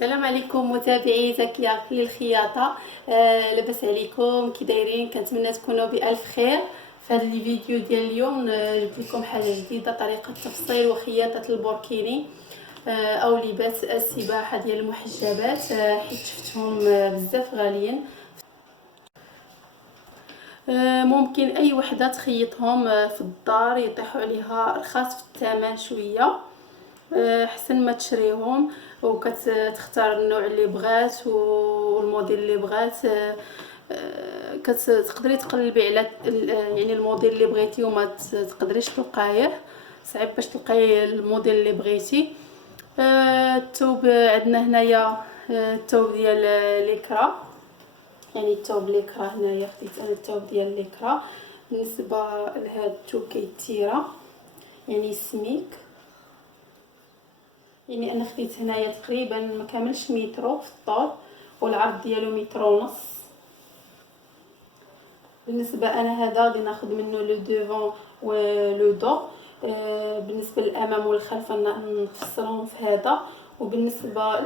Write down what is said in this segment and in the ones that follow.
السلام عليكم متابعي زكية للخياطة. لاباس عليكم كي دايرين؟ كنتمنى تكونوا بالف خير. في هذا الفيديو ديال اليوم جبت لكم حاجه جديده، طريقه تفصيل وخياطه البوركيني او لباس السباحه ديال المحجبات، حيت شفتهم بزاف غاليين. ممكن اي وحده تخيطهم في الدار، يطيحوا عليها رخاص في الثمن شويه، حسن ما تشريهم وكتختار النوع اللي بغات والموديل اللي بغات. كتقدري تقلبي على يعني الموديل اللي بغيتي وما تقدريش تلقايه، صعيب باش تلقاي الموديل اللي بغيتي. الثوب عندنا هنايا الثوب ديال ليكرا، يعني الثوب ليكرا هنايا خديت انا الثوب ديال ليكرا. بالنسبه لهذا الثوب كيتيرا يعني سميك، يعني انا خديت هنايا تقريبا ما كاملش مترو في الطول، والعرض ديالو مترو ونص. بالنسبه انا هذا غادي ناخذ منه لو دوفون ولو دو. بالنسبه للامام والخلف نفصلهم في هذا. وبالنسبه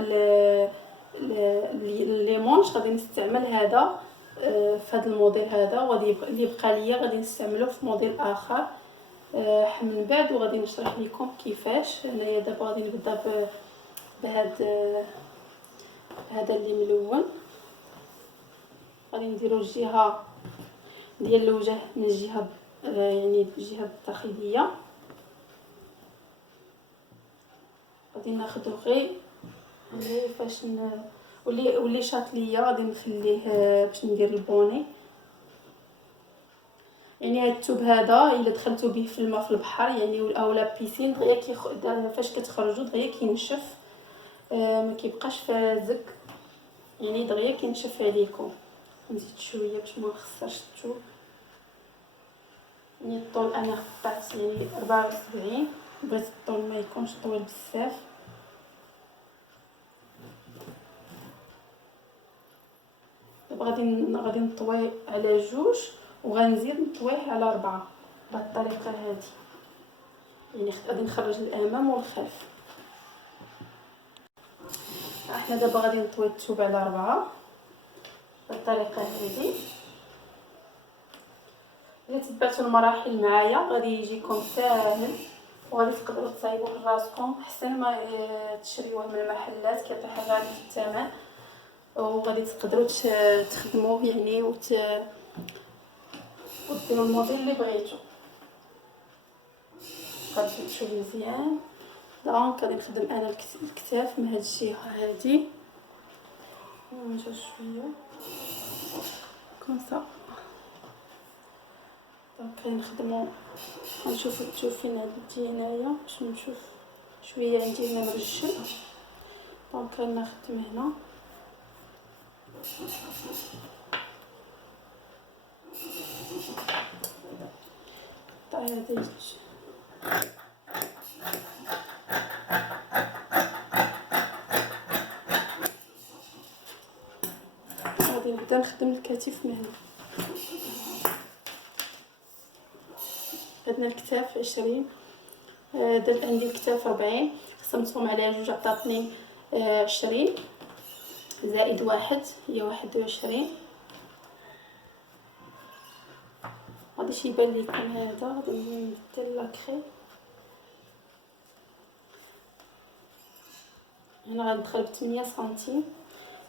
لي مونش غادي نستعمل هذا في هذا الموديل هذا، وغادي اللي بقى ليا غادي نستعمله في موديل اخر من بعد، وغادي نشرح لكم كيفاش. انايا دابا غادي نبدا هذا اللي ملون. غادي نديرو الجهه ديال الوجه من الجهه يعني الجهه الداخليه. غادي ناخذ غير فاش واللي شاط ليا غادي نخليه باش ندير البوني. يعني هاد الثوب هذا الا دخلتو به في الماء في البحر يعني اولا بيسين دغيا فاش كتخرجوا دغيا كينشف، ما كيبقاش فازك، يعني دغيا كينشف عليكم. نزيد شويه باش ما نخسرش الثوب. يعني الطول انا قطعت يعني 74، بغيت الطول ما يكونش طويل بزاف. دابا غادي نطوي على 2 وغنزيد نطويه على 4 بهذه الطريقه هذه. يعني غادي نخرج الامام والخلف. احنا دابا غادي نطوي الثوب على 4 بالطريقه هذه. الا تبعتوا المراحل معايا غادي يجيكم ساهل، وغادي تقدروا تصايبوه لراسكم احسن ما تشريوه من المحلات كيطيح غالي في الثمن. وغادي تقدروا تخدموه يعني وديروا الموديل اللي بغيتو. غادي تشوف مزيان. دونك غادي نخدم انا الكتاف من هاد الجهه هادي، ونجي شويه كون سا. دونك غادي نخدمو، غنشوفو الثوب فين عندي هنايا باش نشوف شويه عندي هنا مرجل. دونك غنخدم هنا هادي غادي نبدا نخدم الكتف من هنا. عندنا الكتاف 20، درت عندي الكتاف 40، قسمتهم على 2 عطاتني 20 زائد 1 هي 21. غادي يبان لكم هذا. غادي ندير لاكري هنا، غندخل ب 8 سنتيم.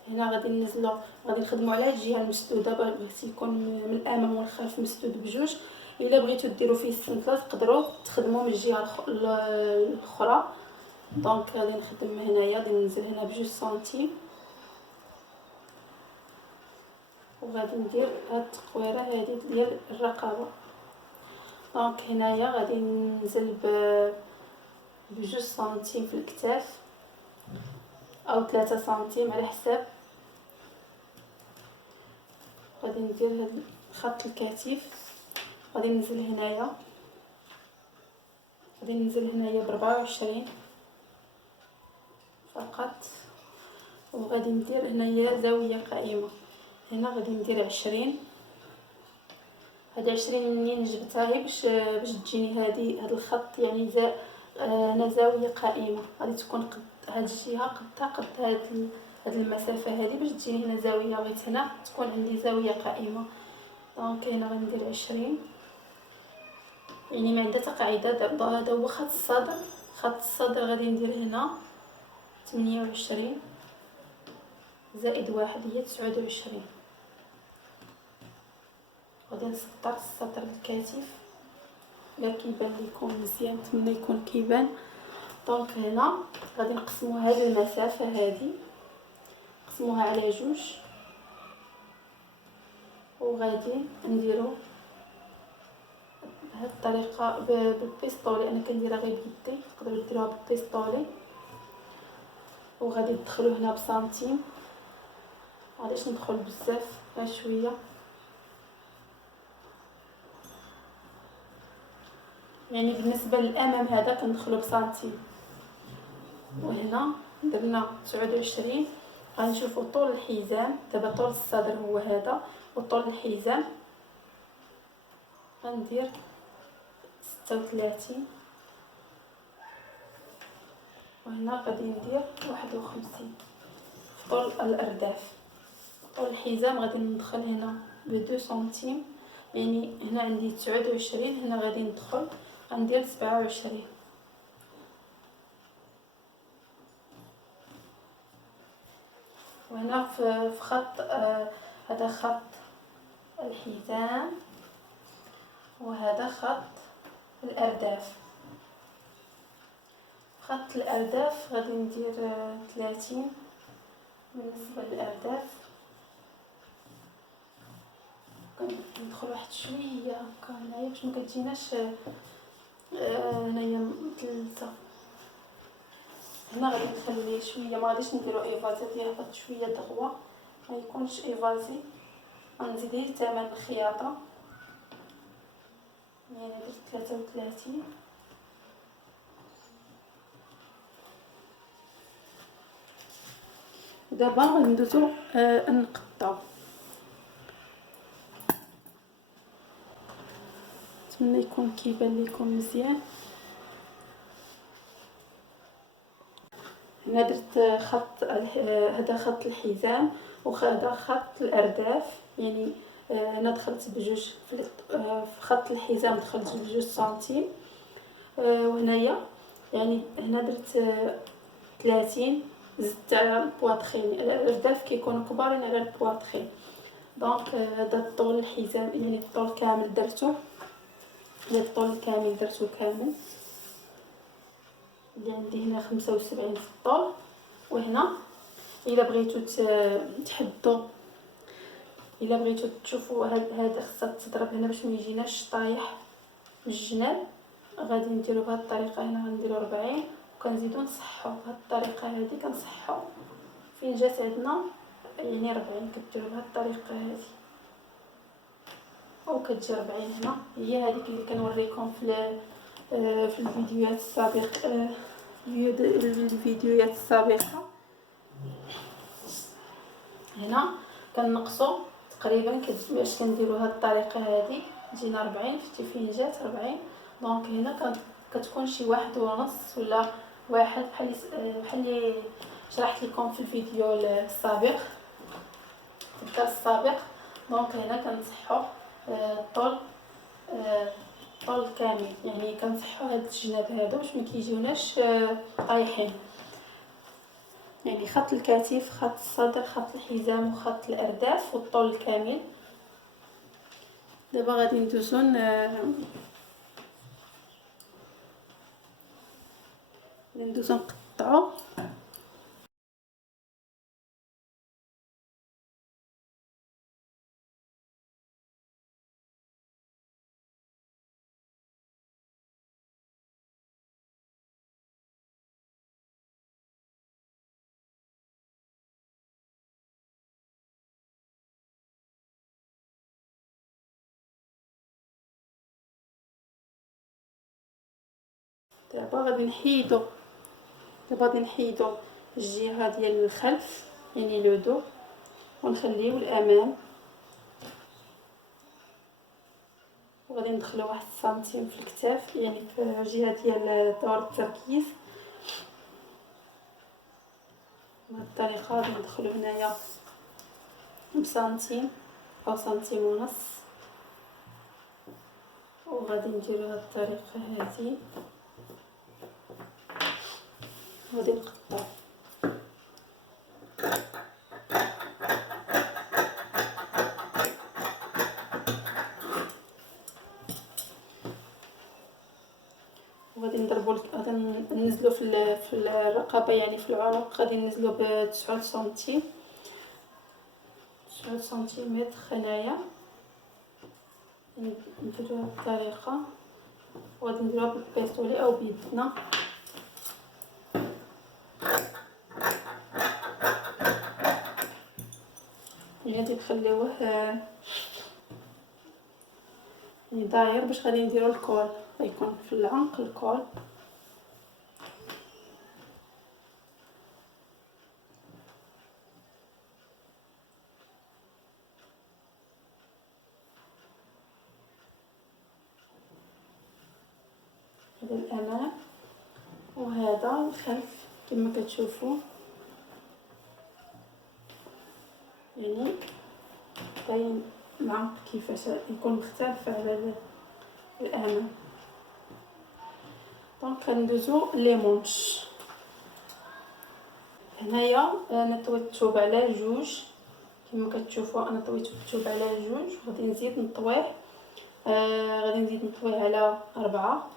هنا غادي ننزلو، غادي نخدمو على الجهه المسدوده، بغيتي يكون من الامام والخلف مسدود بجوج. الا بغيتو ديروا فيه السنتله تقدروا تخدموا من الجهه الاخرى. دونك غادي نخدم هنايا، غادي ننزل هنا بجوج سنتيم، وغادي ندير هاد التقويره هذه ديال الرقبه. دونك هنايا غادي ننزل بجوج سنتيم في الكتاف او 3 سنتيم على حساب. غادي ندير هاد خط الكتف، غادي ننزل هنايا، غادي ننزل هنايا ب 24 فقط. وغادي ندير هنايا زاويه قائمه. هنا غادي ندير 20. هاد 20 منين جبتها هي باش تجيني هاد الخط يعني انا زاويه قائمه، غادي تكون قد هاد الجهه قدها قد هاد المسافه هذه باش تجيني هنا زاويه. بغيت هنا تكون عندي زاويه قائمه، دونك هنا غندير 20. يعني ما عندها قاعده. دابا هذا هو خط الصدر. خط الصدر غادي ندير هنا 28 زائد 1 هي 29. غادي نسطر السطر بالكتف الا كيبان لكم مزيان، نتمنى يكون كيبان. دونك هنا غادي نقسموا هذه المسافه هذه نقسموها على جوج، وغادي نديرو بهذه الطريقه بالبيستولي. انا كنديرها غير بيدي، تقدروا ديروها بالبيستولي. وغادي ندخلو هنا بسنتيم، علاش ندخل بزاف غير شويه. يعني بالنسبه للامام هذا كندخلو بسنتيم. وهنا درنا 29. غنشوفوا طول الحزام. دابا طول الصدر هو هذا، وطول الحزام غندير 36. وهنا غادي ندير 51 في طول الارداف. طول الحزام غادي ندخل هنا ب2 سنتيم، يعني هنا عندي 29، هنا غادي ندخل غندير 27. وهنا في خط هذا خط الحزام، وهذا خط الارداف. خط الارداف غادي ندير 30 بالنسبه للارداف. كندخل واحد شويه هكا هنايا باش ما كتجيناش هنايا مثلثه. هنا غادي نخلي شويه، ما غاديش نديرو ايفازي، يهبط شويه دغوا ما يكونش ايفازي. غنزيد ليه ثمن الخياطه، يعني درت 33. دابا غادي ندوزو نقطعو. نتمنى يكون كيبان لكم مزيان. هنا درت خط هذا خط الحزام وهذا خط الارداف. يعني انا دخلت بجوج في خط الحزام، دخلت بجوج سنتيم. وهنايا يعني هنا درت 30، زدت على البواطخين. الارداف كيكونوا كبارين على البواطخين. دونك هذا الطول الحزام، يعني الطول كامل درتو، هذا الطول كامل درتو كامل. اللي عندي هنا 75 في الطول. وهنا الا بغيتو تحدوا، الا بغيتو تشوفوا هذا خصها تضرب هنا باش ما يجيناش طايح من الجناب. غادي نديرو بهذه الطريقه. هنا غنديرو 40 وكنزيدو نصحو بهذه الطريقه هذه. كنصحو فين جات عندنا يعني 40 كديرو بهذه الطريقه هذه، او كتجي 40 هنا. هي هذيك اللي كنوريكم في الفيديوهات السابقه، الفيديوهات السابقه. هنا كنقصوا تقريبا باش كنديروا هذه الطريقه هذه تجينا 40. شفتي فين جات 40؟ دونك هنا كتكون شي 1.5 ولا 1 بحال اللي شرحت لكم في الفيديو السابق، في الدرس السابق. دونك هنا كنصحوا الطول طول كامل، يعني كنصحوا هاد الجناب هادو باش ما كيجيوناش طايحين. يعني خط الكتف، خط الصدر، خط الحزام وخط الارداف والطول الكامل. دابا غادي ندوزو نقطعو. دابا غادي نحيدو الجهه ديال الخلف، يعني لو دو، ونخليو الامام. وغادي ندخلو 1 سنتيم في الكتاف، يعني في الجهه ديال دور التركيز. بهذه الطريقه غادي ندخلو هنايا بسنتيم او سنتيم ونص، وغادي نديرو هذه الطريقه هذه، غادي نقطع وغادي نضربو غادي ننزلو في الرقبه، يعني في العنق غادي ننزلو ب9 سنتيم 9 سنتيمتر هنايا. نديرو هذه الطريقه وغادي نديروها بالبيستولي او بيدنا. غادي نخليوه يعني داير باش غادي نديرو الكول، غيكون في العنق الكول. هذا الامام وهذا الخلف كما كتشوفوا، يعني باين العنق كيفاش يكون مختلف على الامام. دونك كندوزو لي مونش. هنايا انا طويت الثوب على جوج كما كتشوفوا، انا طويت الثوب على جوج وغادي نزيد نطويه غادي نزيد نطويه على 4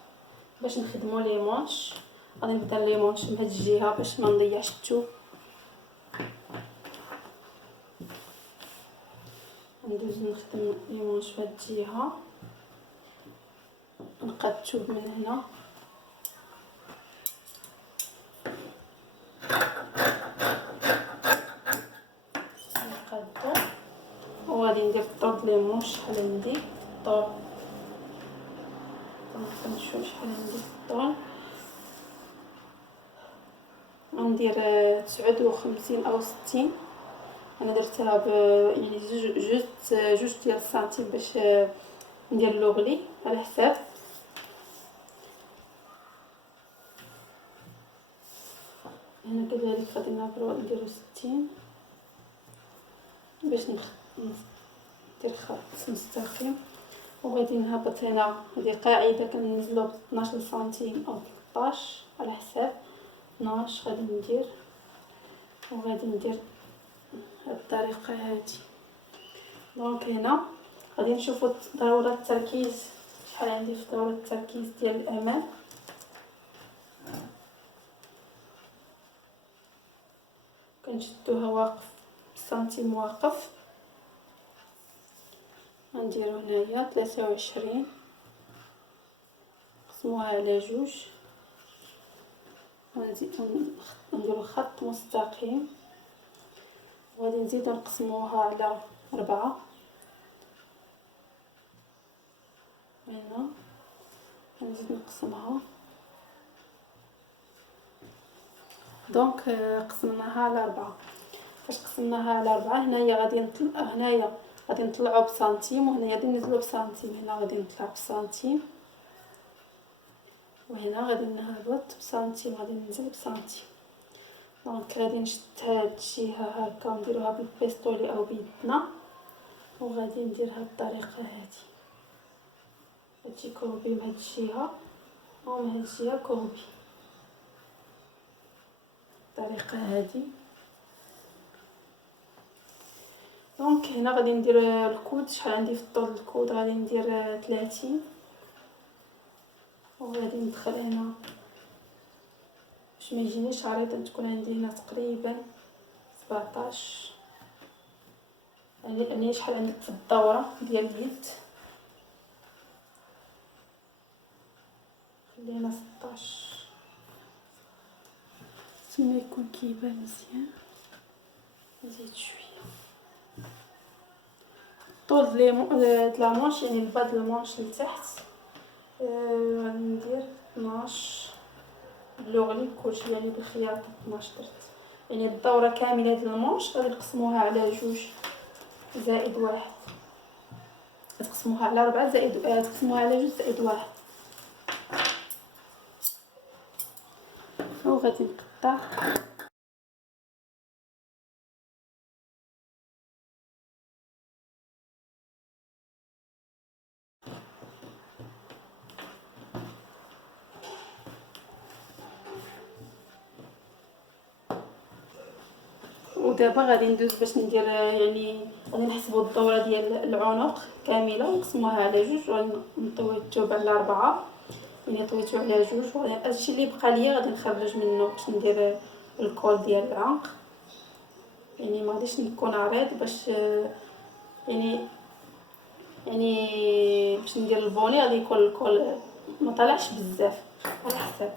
باش نخدموا لي مونش. غادي نبدا لي مونش من هاد الجهه باش ما نضيعش الثوب. ندوز نخدم لي مونش في هاد الجهه، نقاد الثوب من هنا نقادو، وغادي ندير طول لي مونش شحال عندي طول. كنشوف شحال عندي الطول، غندير 59 او 60. انا درتها يعني جوج ديال السنتيم باش ندير لوغلي على حساب. هنا كذلك غادي نديرو 60 باش ندير خط مستقيم. وغادي نهبط هنا، هذه قاعده كننزلو ب 12 سنتيم او 13 على حساب. 12 غادي ندير، وغادي ندير هاد الطريقه هادي. دونك هنا غادي نشوفوا ضروره التركيز، شحال عندي في ضروره التركيز ديال الامام. كنشدوها واقف بسنتيم واقف، غنديرو هنايا 23 نقسموها على جوج، ونزيد نديرو خط مستقيم، وغادي نزيدو نقسموها على 4 هنا، نزيد نقسمها. دونك قسمناها على 4. فاش قسمناها على 4 هنايا غادي نطلعو بسنتيم، وهنايا غادي ننزلو بسنتيم. هنا غادي نطلع بسنتيم، وهنا غادي نهبط بسنتيم، غادي ننزل بسنتيم. دونك غادي نشد هاد الجهه هكا ونديروها بالبيستولي او بيدنا، وغادي ندير هاد الطريقه هادي. هادشي كوربي من هاد الجهه ومن هاد الجهه كوربي الطريقه هادي. دونك هنا غادي ندير الكود، شحال عندي في الطول الكود غادي ندير 30، وغادي ندخل هنا باش ما يجينيش عريض، تكون عندي هنا تقريبا 17. يعني شحال عندي في الدوره ديال اليد، خلينا 16 تما يكون كيبان مزيان. نزيد شويه طول لا مونش، يعني الباد المونش لتحت. غادي ندير 12 بلوغلي كلشي، يعني بالخياطه 12 درت. يعني الدوره كامله ديال المونش غادي نقسموها على 2 زائد 1. تقسموها على 4 زائد تقسموها على 2 زائد 1. وغادي نقطع ودابا غادي ندوز باش ندير يعني غادي نحسبوا الدوره ديال العنق كامله ونقسموها على 2 ونطويو الثوب على 4. يعني طويتو على 2 وغادي هادشي اللي بقى ليا غادي نخرج منه باش ندير الكول ديال العنق. يعني ما غاديش نكون عريض باش يعني باش ندير البوني غادي يكون الكول ما طلعش بزاف على حساب.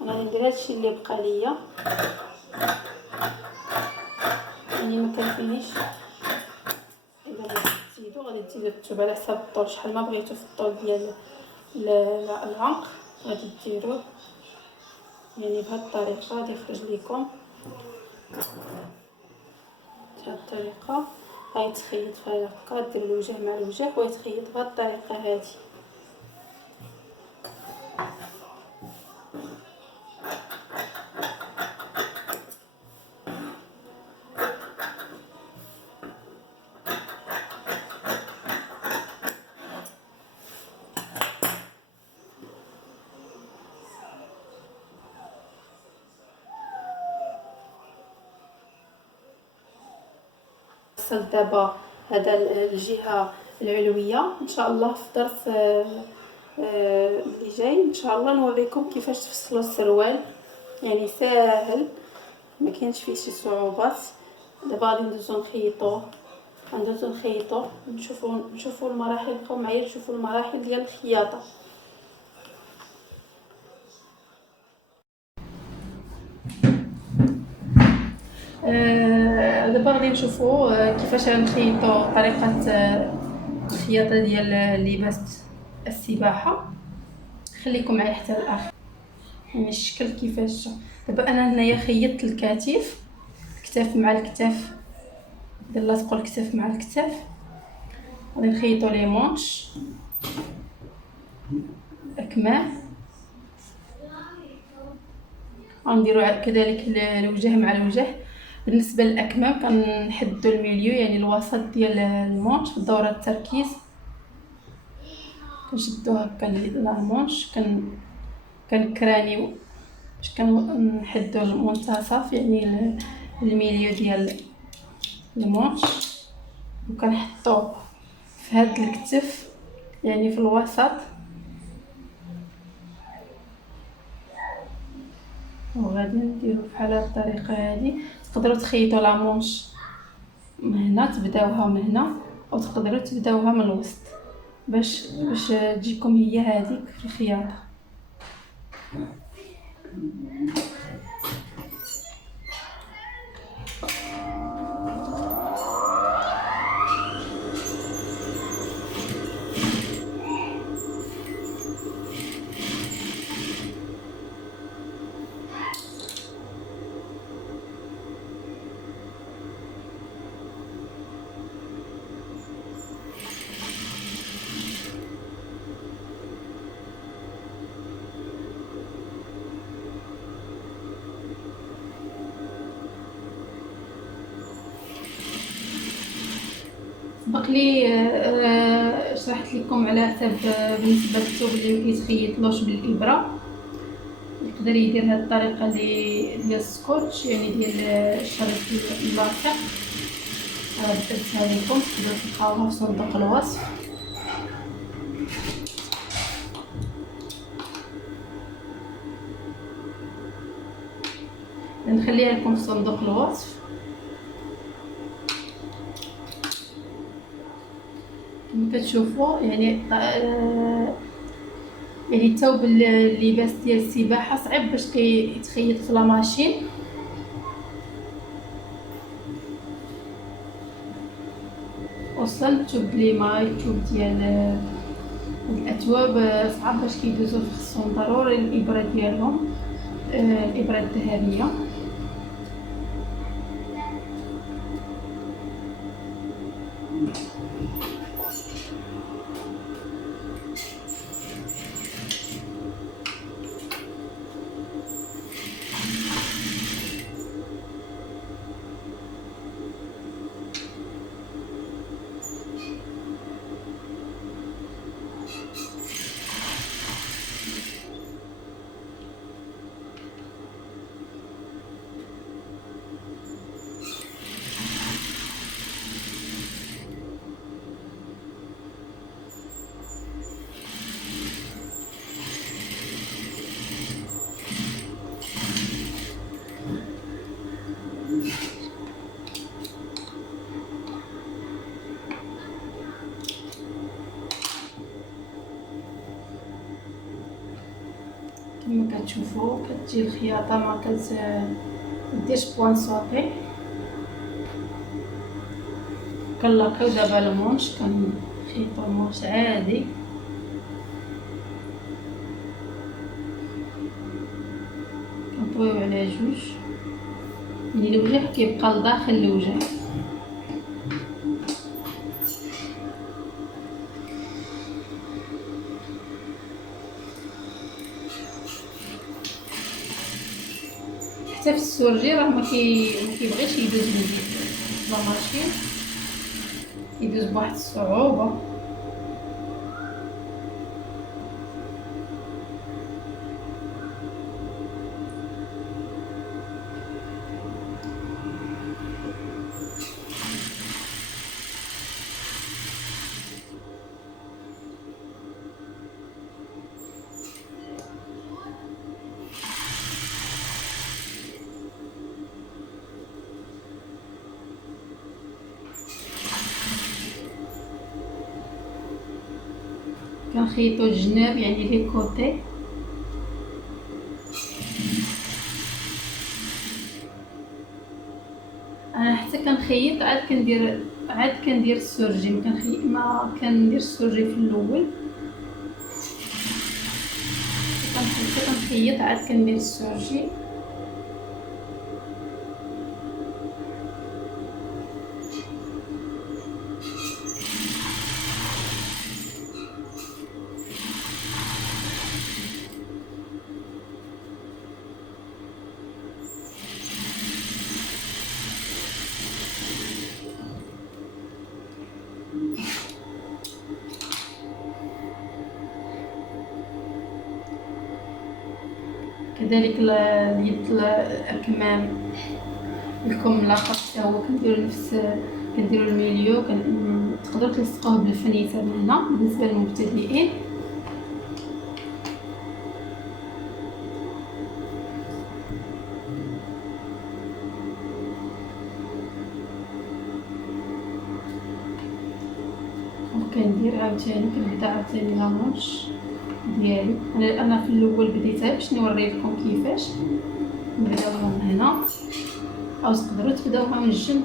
انا غادي ندير هادشي اللي بقى ليا يعني ما كنفينيش. اذا تزيدوا غادي تزيدوا الثوب على حساب الطول شحال ما بغيتو في الطول ديال العنق غادي ديروه. يعني بهاد الطريقه غادي يخرج لكم بهاد الطريقه. غيتخيط فيها هكا دير الوجه مع الوجه ويتخيط بهاد الطريقه هادي. وصلت دابا هذا الجهه العلويه. ان شاء الله في الدرس اللي جاي ان شاء الله نوريكم كيفاش تفصلوا السروال. يعني ساهل ما كاينش فيه شي صعوبات. دابا غادي ندوزو نخيطو نشوفوا المراحل. بقاو معايا تشوفوا المراحل ديال الخياطه. دابا غادي نشوفوا كيفاش غنخيطوا طريقه الخياطه ديال لباس السباحه. خليكم معايا حتى الاخر يعني الشكل كيفاش. دابا انا هنايا خيطت الكتف مع الكتاف ديال لاصقوا الكتاف مع الكتاف. غادي نخيطوا لي مونش الاكمام. غنديروا كذلك الوجه مع الوجه. بالنسبه للاكمام كنحدوا الميليو يعني الوسط ديال المونش بدوره التركيز. كنشدو هكا المونش كنكرانيو باش كنحدوا المنتصف يعني الميليو ديال المونش وكنحطوه في هاد الكتف يعني في الوسط. وغادي نديرو بحال هاد الطريقه هادي. تقدروا تخيطوا لا مونش من هنا تبداوها من هنا او تقدروا تبداوها من الوسط باش تجيكم هي هذيك في الخياطه. سبق لي شرحت لكم على حساب بالنسبه للثوب اللي كيتخيطلوش بالابره يقدر يدير هذه الطريقه اللي ديال السكوتش يعني ديال الشريط اللاصق. درتها لكم تقدروا تلقاوها في صندوق الوصف. نخليها لكم في صندوق الوصف. كما كتشوفوا يعني الثوب اللباس ديال السباحه صعيب باش كيتخيط في لا ماشين. وصلا الثوب لي ماي الثوب ديال الاثواب صعب باش كيدوزو خصهم ضروري الابره ديالهم الابره الذهبيه. كما كتشوفوا كتجي الخياطه ما كديرش بوان صوتي. كنلاقيو دابا المونش، كنخيطو المونش عادي. كنطويو على جوج، يعني الوجه كيبقى لداخل الوجه. حتى في السورجي راه ما كيبغيش يدوز مزيان لا ماشين، يدوز بواحد الصعوبه. كنخيطو الجناب يعني لي كوتي. انا حتى كنخيط عاد كندير السورجي، ما كندير السورجي في الاول، حتى كنخيط عاد كندير السورجي. كذلك اليد الاكمام، الكم الاخر حتى هو كنديرو الميليو. تقدروا تلصقوه بالفنيسه من هنا بالنسبه للمبتدئين. وكندير عاوتاني كنبدا عاوتاني لامونش ديالي. انا في الاول بديتها باش نوري لكم كيفاش نبداوها من هنا، او تقدروا تبداوها من الجنب.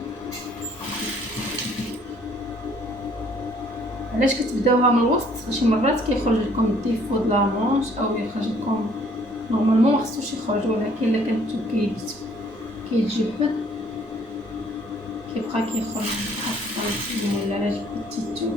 علاش كتبداوها من الوسط؟ شي مرات كيخرج لكم الديفو د لامونش او يخرج لكم نورمالمون ما خصوش يخرج، ولكن الا كنتو كيتجبد كيبقى كيخرج خاصكم ولا علاش بديتو.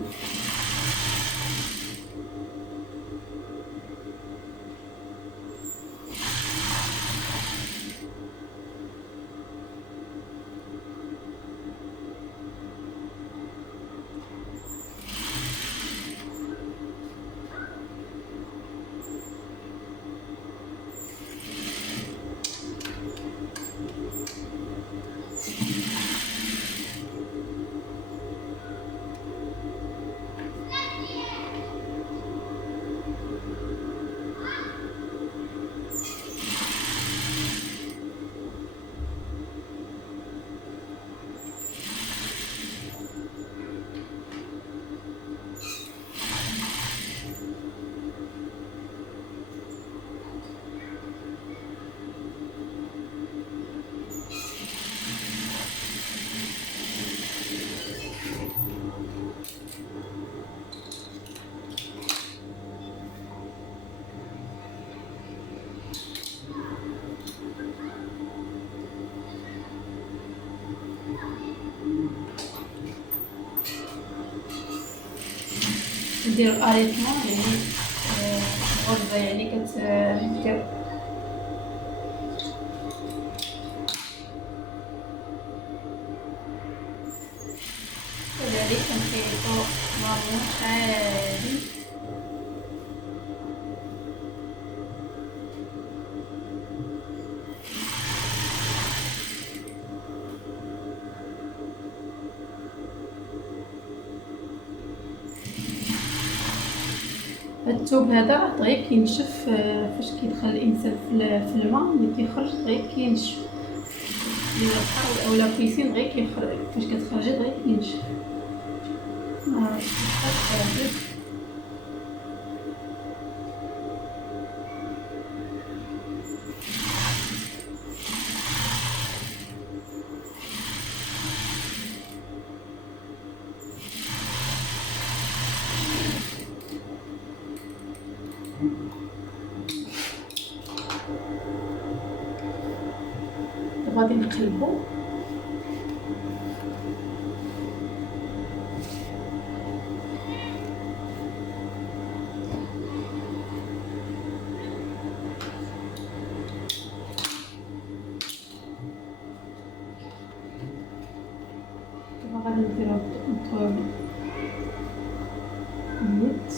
ندير اريتمون يعني غرزه، يعني كدير كذلك كنخيطو مامونش عادي. الثوب هذا راه دغيا كينشف فاش كيدخل الانسان في الماء، ملي كيخرج دغيا كينشف. الا البحر اولا بيسين دغيا كيخرج، فاش كتخرجي دغيا كينشف. غادي نقلبو. دابا غادي نديرو نطويو النيت.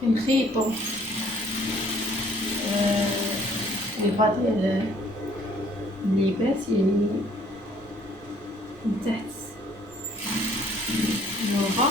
كنخيطو البا ديال اللباس، يعني من تحت الربا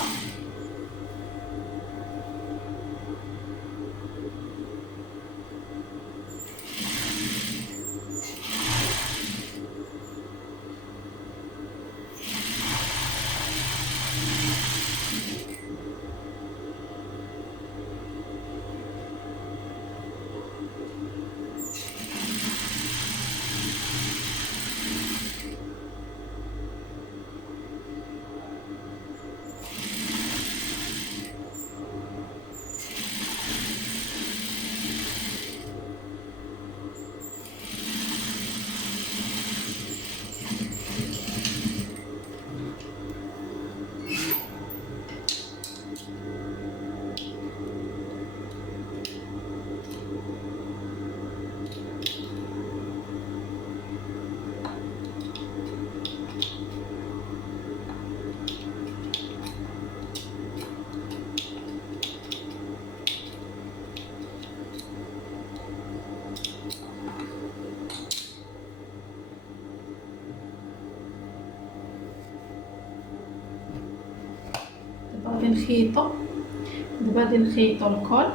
غادي نخيطو الكول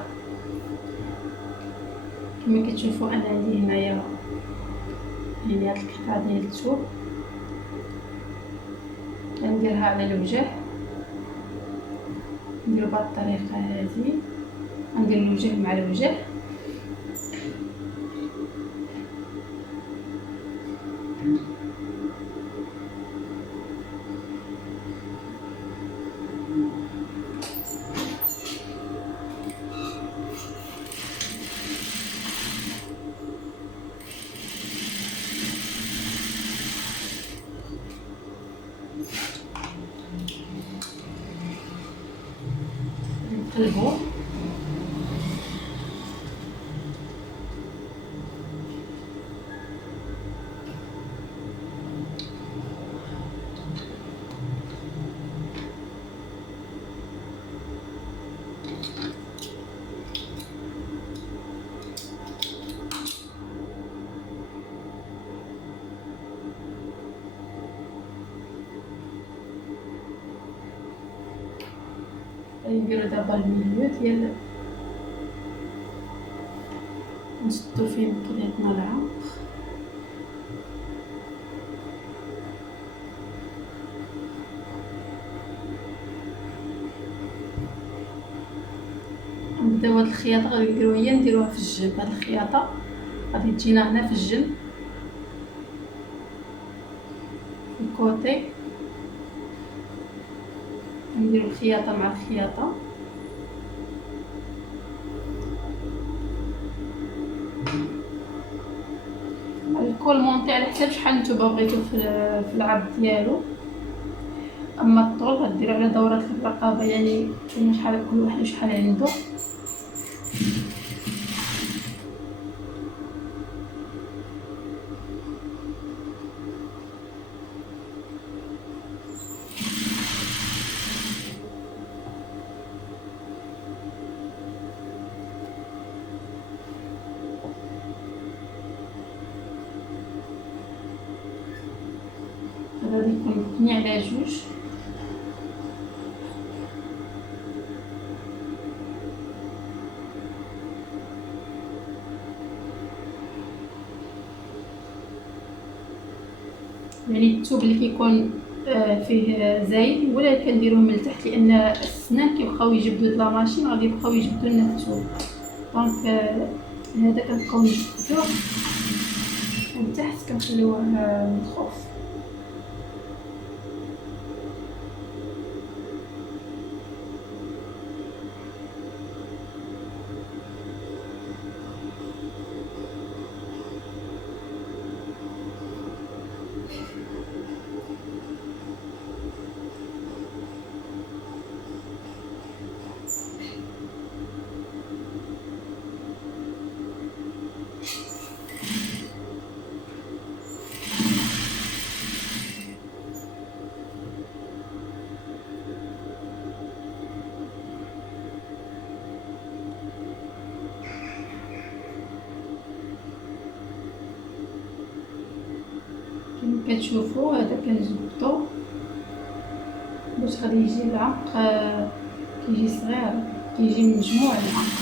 كما كتشوفوا. انا عندي هنايا يعني هاد القطعه ديال الثوب غنديرها على الوجه، نديرو بهاد الطريقه هذه، غندير الوجه مع الوجه. نقلبو نديرو دابا الميليو ديال نشدو فيه بكريتنا العنق. نبداو هاد الخياطه غادي نديروها هي نديروها في الجنب. هاد الخياطه غادي تجينا هنا في الجنب، الكوتي، نديرو الخياطة مع الخياطة. الكول مونطي على حساب شحال نتوما بغيتو في العرض ديالو. اما الطول غديرو على دورات الرقبه، يعني شحال كل واحد شحال عنده. غادي يكون 2 على 2. يعني الثوب اللي كيكون فيه زايد ولا كنديروه من التحت، لان السنان كيبقاو يجبدوا د لا ماشين، غادي يبقاو يجبدوا لنا الثوب. دونك هذا كنبقاو نجبدوه من تحت، كنخليوه مدخوف. كما كتشوفوا هذا كنجبدو باش غادي يجي العمق كيجي صغير، كيجي مجموع العمق.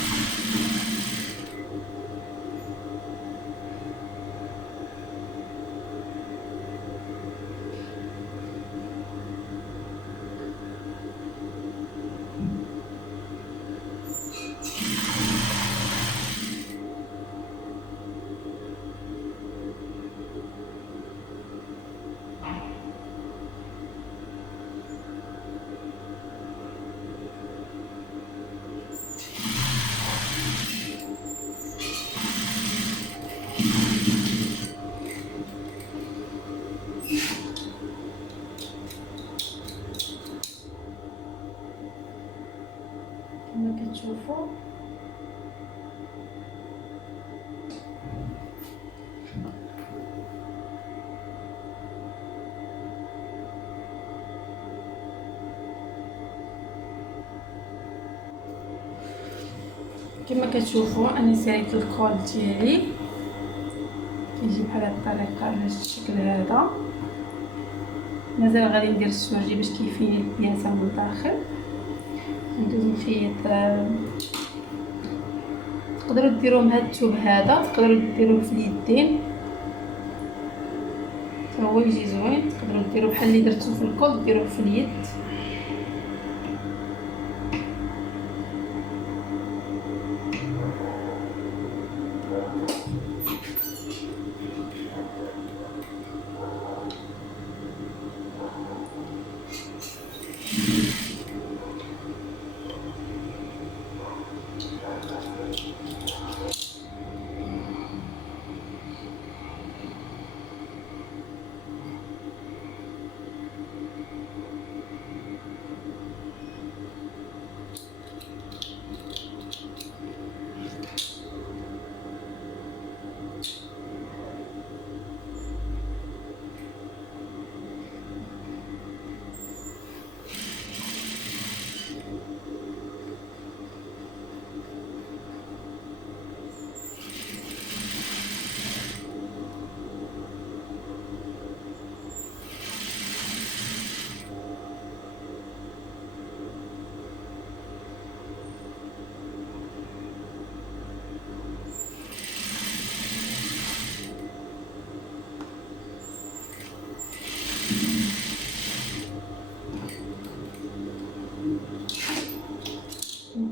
كما كتشوفوا انا ساليت الكول ديالي كيجي بحال هاد الطريقه على الشكل هذا. مازال غادي ندير السورجي باش كيفيني البياسه من الداخل. ندوز نخيط. تقدروا ديروه مع هاد الثوب هذا، تقدروا ديروه في اليدين حتى هو يجي زوين. تقدروا ديروه بحال اللي درتو في الكول، ديروه في اليد.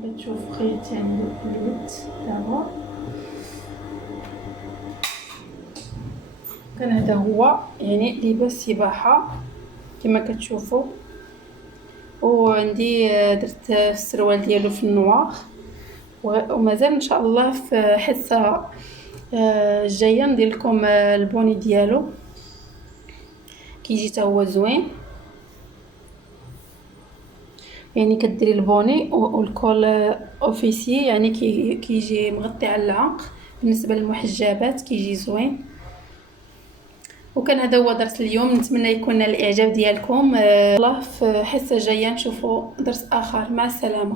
كتشوف خيط يعني اليد دابا. كان هذا هو يعني لباس سباحة كما كتشوفوا. وعندي درت السروال ديالو في النوار، ومازال ان شاء الله في حصه الجايه ندير لكم البوني ديالو كيجي حتى هو زوين. يعني كديري البوني والكول اوفيسي يعني كيجي مغطي على العنق. بالنسبه للمحجبات كيجي زوين. وكان هذا هو درس اليوم، نتمنى يكون الاعجاب ديالكم. الله في حصه جايه نشوفوا درس اخر. مع السلامه.